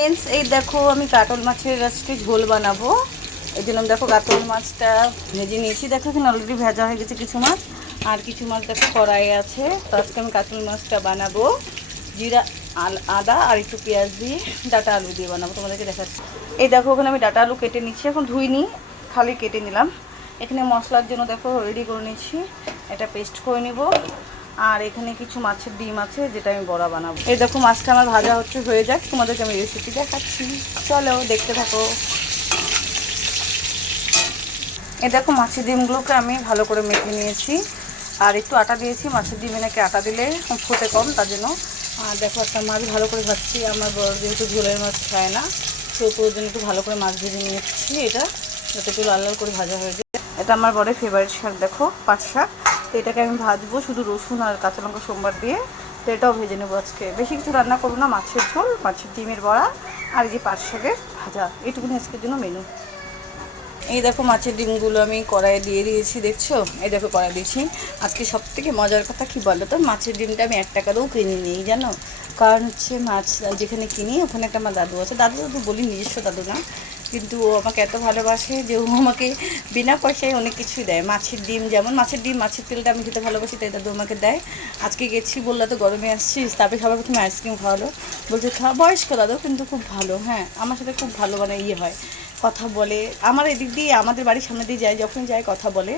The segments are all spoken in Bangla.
ফ্রেন্ডস, এই দেখো আমি কাতল মাছের আজকে ঝোল বানাবো। এই জন্য দেখো কাতল মাছটা ভেজে নিয়েছি। দেখো এখানে অলরেডি ভাজা হয়ে গেছে কিছু মাছ, আর কিছু মাছ দেখো কড়াইয়ে আছে। তো আজকে আমি কাতল মাছটা বানাবো জিরা আদা আর একটু পেঁয়াজ দিয়ে, ডাটা আলু দিয়ে বানাবো। তোমাদেরকে দেখাচ্ছি। এই দেখো ওখানে আমি ডাটা আলু কেটে নিচ্ছি, এখন ধুইনি, খালি কেটে নিলাম। এখানে মশলার জন্য দেখো রেডি করে নিচ্ছি, এটা পেস্ট করে নিব। আর এখানে কিছু মাছের ডিম আছে, যেটা আমি বড়া বানাবো। এই দেখো মাছটা আমার ভাজা হচ্ছে, হয়ে যাক, তোমাদেরকে আমি রেসিপি দেখাচ্ছি, চলো দেখতে থাকো। এই দেখো মাছের ডিমগুলোকে আমি ভালো করে মেখে নিয়েছি, আর একটু আটা দিয়েছি। মাছের ডিমে নাকি আটা দিলে ফোটে কম, তার জন্য। আর দেখো একটা মাছ ভালো করে ভাজছি, আমার বড় যেহেতু ঝোলের মাছ খায় না, সেহেতু ওর জন্য একটু ভালো করে মাছ ভেজে নিয়েছি, এটা যাতে একটু লাল লাল করে ভাজা হয়ে যায়। এটা আমার বড় ফেভারিট শাক, দেখো পাট শাক। তো এটাকে আমি ভাজবো শুধু রসুন আর কাঁচা লঙ্কা সোমবার দিয়ে। তো এটাও ভেজে নেবো আজকে, বেশি কিছু রান্না করবো না, মাছের ঝোল, মাছের ডিমের বড়া আর এই যে পাট শাকের ভাজা, এইটুকুনি আজকের জন্য মেনু। এই দেখো মাছের ডিমগুলো আমি কড়াইয়ে দিয়ে দিয়েছি, দেখছো? এই দেখো কড়াই দিয়েছি। আজকে সব থেকে মজার কথা কী বলো তো, মাছের ডিমটা আমি 1 টাকারও কিনে নিই, জানো? কারণ হচ্ছে মাছ যেখানে কিনি ওখানে একটা আমার দাদু আছে, দাদু বলি, নিজস্ব দাদু না, কিন্তু ও আমাকে এত ভালোবাসে যে ও আমাকে বিনা পয়সায় অনেক কিছুই দেয়। মাছের ডিম, যেমন মাছের ডিম, মাছের তেলটা আমি খেতে ভালোবাসি, তাই দাদু আমাকে দেয়। আজকে গেছি, বললো তো গরমে আসছিস, তারপরে সবার প্রথমে আইসক্রিম খাওয়ালো, বলছে খাওয়া, বয়স্ক দাদু কিন্তু খুব ভালো, হ্যাঁ আমার সাথে খুব ভালো মানে হয়, কথা বলে। আমার এদিক দিয়ে আমাদের বাড়ির সামনে দিয়ে যায়, যখন যায় কথা বলে।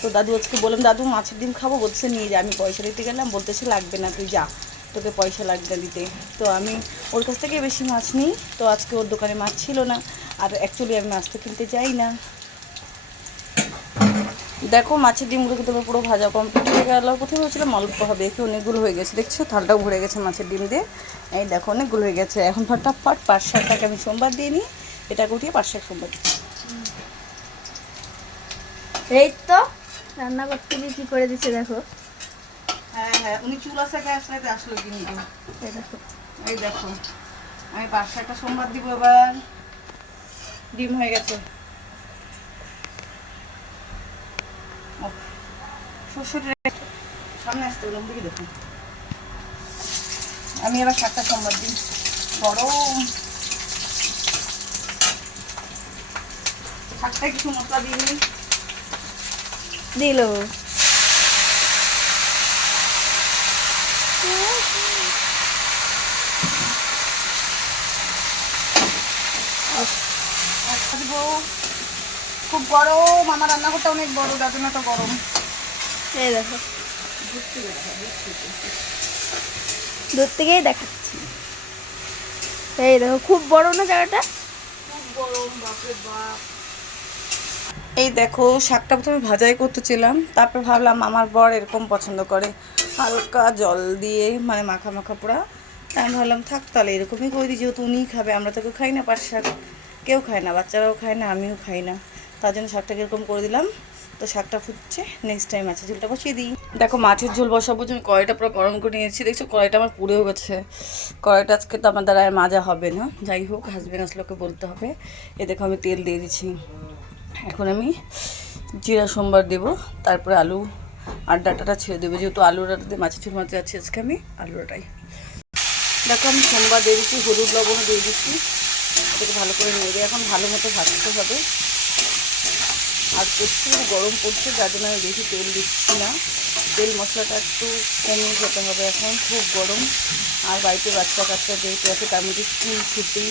তো দাদু আজকে বললাম, দাদু মাছের ডিম খাবো, বলছে নিয়ে যা। আমি পয়সা দিতে গেলাম, বলতেছে লাগবে না, তুই যা, তোকে পয়সা লাগবে দিতে। তো আমি ওর কাছ থেকে বেশি মাছ নিই। তো আজকে ওর দোকানে মাছ ছিল না, আর অ্যাকচুয়ালি আমি মাছ তো কিনতে যাই না। দেখো মাছের ডিমগুলো কিন্তু পুরো ভাজা কমপ্লিট হয়ে গেল। প্রথমে হচ্ছিলাম অল্প হবে, একটু অনেকগুলো হয়ে গেছে, দেখছো থালটাও ভরে গেছে মাছের ডিম দিয়ে। এই দেখো অনেকগুলো হয়ে গেছে। এখন ফটাফট পাট শাকটাকে আমি সোমবার দিয়ে নিই, এটাকে উঠিয়ে পাট শাক সোমবার দিই। এই তো রান্না করতে গিয়ে কি করে দিচ্ছে দেখো। হ্যাঁ হ্যাঁ, উনি চুল আসা গ্যাস রাইতে আসলো কিন্তু। এই দেখো, এই দেখো আমি পাট শাকটা সোমবার দিব। এবার ডিম হয়ে গেছে, শ্বশুরের সামনে আসতে বললাম, দিকে দেখুন। আমি এবার শাকটা সোমবার দিই, গরম শাকটা কিছু মশলা দিয়ে নিই। দিল খুব গরম, আমার রান্নাঘরটা অনেক বড়, যার জন্য তো গরম। এই দেখো, দূর থেকেই দেখাচ্ছি। এই দেখো খুব বড় না জায়গাটা, খুব গরম, বাপরে বাপ। এই দেখো শাকটা প্রথমে ভাজাই করতেছিলাম, তারপর ভাবলাম আমার বর এরকম পছন্দ করে, হালকা জল দিয়ে মানে মাখা মাখা পোড়া। তাই আমি ভাবলাম থাক তাহলে এরকমই করে দিই, যেহেতু উনিই খাবে, আমরা তো কেউ খাই না পাট শাক, কেউ খায় না, বাচ্চারাও খায় না, আমিও খাই না, তার জন্য শাকটাকে এরকম করে দিলাম। তো শাকটা ফুটছে, নেক্সট টাইম মাছের ঝোলটা বসিয়ে দিই। দেখো মাছের ঝোল বসাবো, আমি কড়াইটা পুরো গরম করে নিয়েছি, দেখছো কড়াইটা আমার পুড়েও গেছে। কড়াইটা আজকে তো আমার দ্বারা আর মাজা হবে না, যাই হোক হাজবেন্ড আসলোকে বলতে হবে। এ দেখো আমি তেল দিয়ে দিচ্ছি। এখন আমি জিরা সোমবার দেবো, তারপরে আলু আর ডাটাটা ছেড়ে দেবো, যেহেতু আলু ডাটা দিয়ে মাছের ঝোল মাছ যাচ্ছে আজকে আমি আলু ডাটাই। দেখো আমি সোমবার দিয়ে দিচ্ছি, হলুদ লবণও দিয়ে দিচ্ছি, এটাকে ভালো করে নেড়ে এখন ভালো মতো ভাজতে হবে। আর প্রচুর গরম পড়ছে, যার জন্য আমি বেশি তেল দিচ্ছি না, তেল মশলাটা একটু কমিয়ে খেতে হবে, এখন খুব গরম। আর বাড়িতে বাচ্চা কাচ্চা যেহেতু আছে, তার মধ্যে স্কুল ছুটি,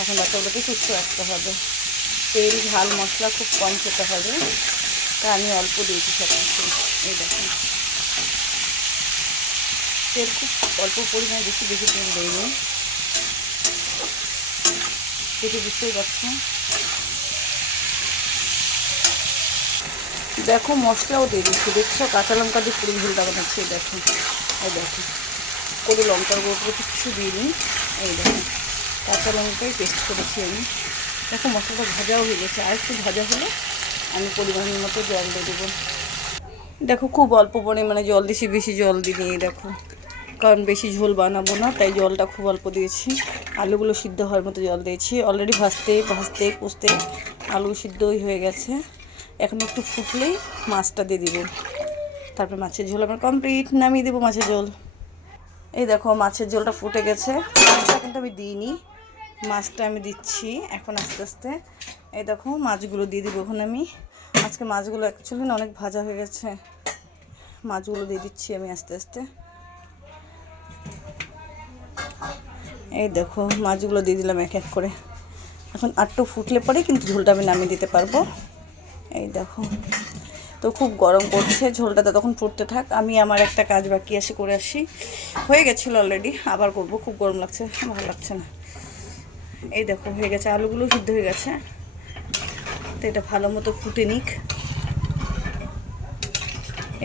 এখন বাচ্চাগুলোকে সুস্থ রাখতে হবে, তেল ঝাল মশলা খুব কম খেতে হবে, তা আমি অল্প দিয়েছি সব কিছু। এই দেখুন তেল খুব অল্প পরিমাণে বেশি বেশি তেল দিইনি, দেখে বুঝতেই পারছি। দেখো মশলাও দিয়ে দিচ্ছি, দেখছো কাঁচা লঙ্কা দিয়ে পুরো ঝোলটা বানাচ্ছি। দেখো এই দেখো কোনো লঙ্কার গুঁড়ো কিছু দিইনি, এই দেখো কাঁচা লঙ্কাই পেস্ট করেছি আমি। দেখো মশলাটা ভাজাও হয়ে গেছে, আর একটু ভাজা হলে আমি পরিমাণের মতো জল দিয়ে দেবো। দেখো খুব অল্প পরিমাণে জল দিয়েছি, বেশি জল দিইনি, দেখো কারণ বেশি ঝোল বানাবো না, তাই জলটা খুব অল্প দিয়েছি। আলুগুলো সিদ্ধ হওয়ার মতো জল দিয়েছি, অলরেডি ভাজতে ভাজতে কষতে আলু সিদ্ধই হয়ে গেছে। এখন একটু ফুটলেই মাছটা দিয়ে দিব, তারপর মাছের ঝোল আমার কমপ্লিট, নামিয়ে দেবো মাছের ঝোল। এই দেখো মাছের ঝোলটা ফুটে গেছে, মাছটা কিন্তু আমি দিইনি, মাছটা আমি দিচ্ছি এখন আস্তে আস্তে। এই দেখো মাছগুলো দিয়ে দিব এখন আমি। আজকে মাছগুলো অ্যাকচুয়ালি না অনেক ভাজা হয়ে গেছে। মাছগুলো দিয়ে দিচ্ছি আমি আস্তে আস্তে। এই দেখো মাছগুলো দিয়ে দিলাম এক এক করে। এখন আটটু ফুটলে পরে কিন্তু ঝোলটা আমি নামিয়ে দিতে পারবো। এই দেখো, তো খুব গরম করছে, ঝোলটা ততক্ষণ ফুটতে থাক। আমি আমার একটা কাজ বাকি আসি করে আসি। হয়ে গেছিলো অলরেডি, আবার করব। খুব গরম লাগছে, ভালো লাগছে না। এই দেখো হয়ে গেছে, আলুগুলো সিদ্ধ হয়ে গেছে। তো এটা ভালো মতো ফুটে নিক।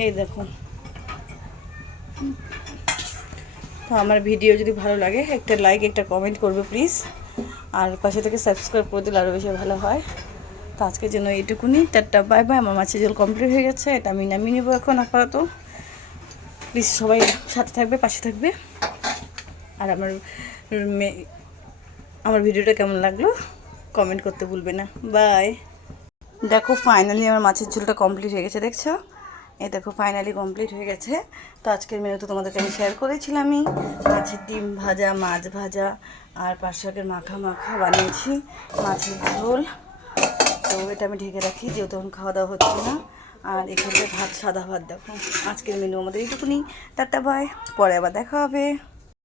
এই দেখো, তো আমার ভিডিও যদি ভালো লাগে একটা লাইক একটা কমেন্ট করবে প্লিজ, আর পাশে থেকে সাবস্ক্রাইব করে দিলে আরও বেশি ভালো হয়। তো আজকের জন্য এইটুকুনি, টাটা বাই বাই। আমার মাছের ঝোল কমপ্লিট হয়ে গেছে, এটা আমি নামিয়ে নেবো এখন আপাতত। প্লিজ সবাই সাথে থাকবে, পাশে থাকবে। আর আমার ভিডিওটা কেমন লাগলো কমেন্ট করতে ভুলবে না। বাই। দেখো ফাইনালি আমার মাছের ঝোলটা কমপ্লিট হয়ে গেছে, দেখছো? এই দেখো ফাইনালি কমপ্লিট হয়ে গেছে। তো আজকের মেনু তো তোমাদেরকে আমি শেয়ার করেছিলাম। আমি মাছের ডিম ভাজা, মাছ ভাজা আর পাঁচ শাকের মাখা মাখা বানিয়েছি, মাছের ঝোল। তো এটা আমি ঢেকে রাখি, যেহেতু তখন খাওয়া দাওয়া হচ্ছে না। আর এখানে ভাত, সাদা ভাত। দেখো আজকের মেনু আমাদের এইটুকুনি। টাটা বাই, পরে আবার দেখা হবে।